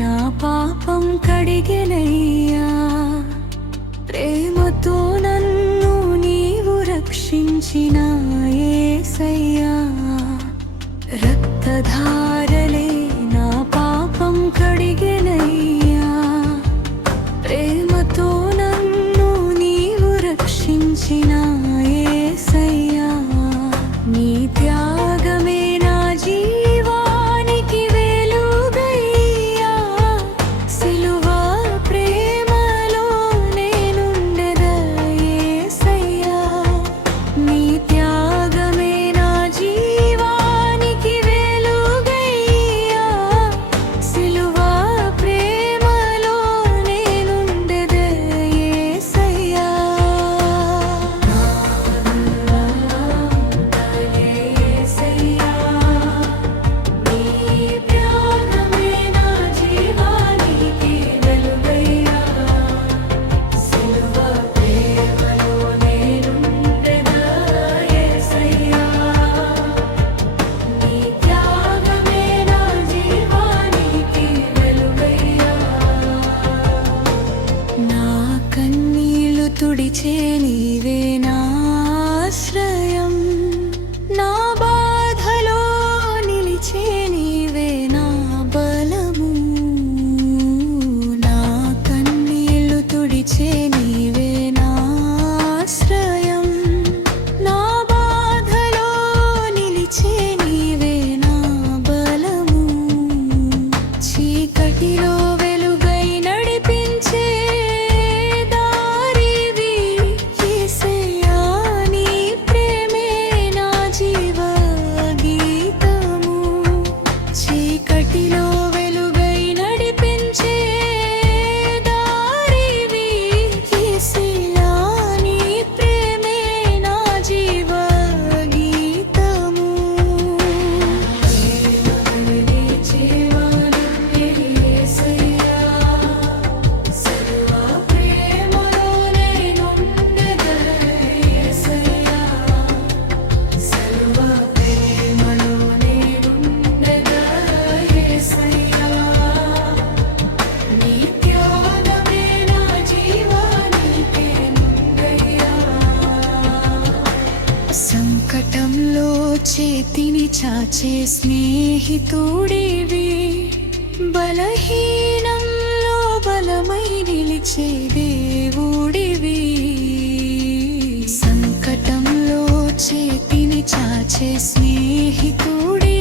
నా పాపం కడిగెనయ్యా, ప్రేమతో నన్ను నీవు రక్షించిన యేసయ్యా. రక్తధారలే నా పాపం కడిగెనయ్యా, ప్రేమతో నన్ను నీవు రక్షించిన యేసయ్యా. నీ త్యాగమే నా జీవానికి వెలుగయ్యా, సిలువ ప్రేమలో నేనుండెదా యేసయ్యా. నీ త్యాగమే నా జీవానికి వెలుగయ్యా, సిలువ ప్రేమలో నేనుండెదా యేసయ్యా. తుడిచే నీవే నా ఆశ్రయం, నా బాధలో నిలిచే నీవే నా బలము. నా కన్నీళ్లు తుడిచే నీవే నా ఆశ్రయం, నా బాధలో నిలిచే నీవే నా బలము. చీకటిలో వెలుగై నడిపించే సంకటంలో చేతిని చాచే స్నేహితుడివి, బలహీనంలో బలమై నిలిచే దేవుడివి. సంకటంలో చేతిని చాచే స్నేహితుడి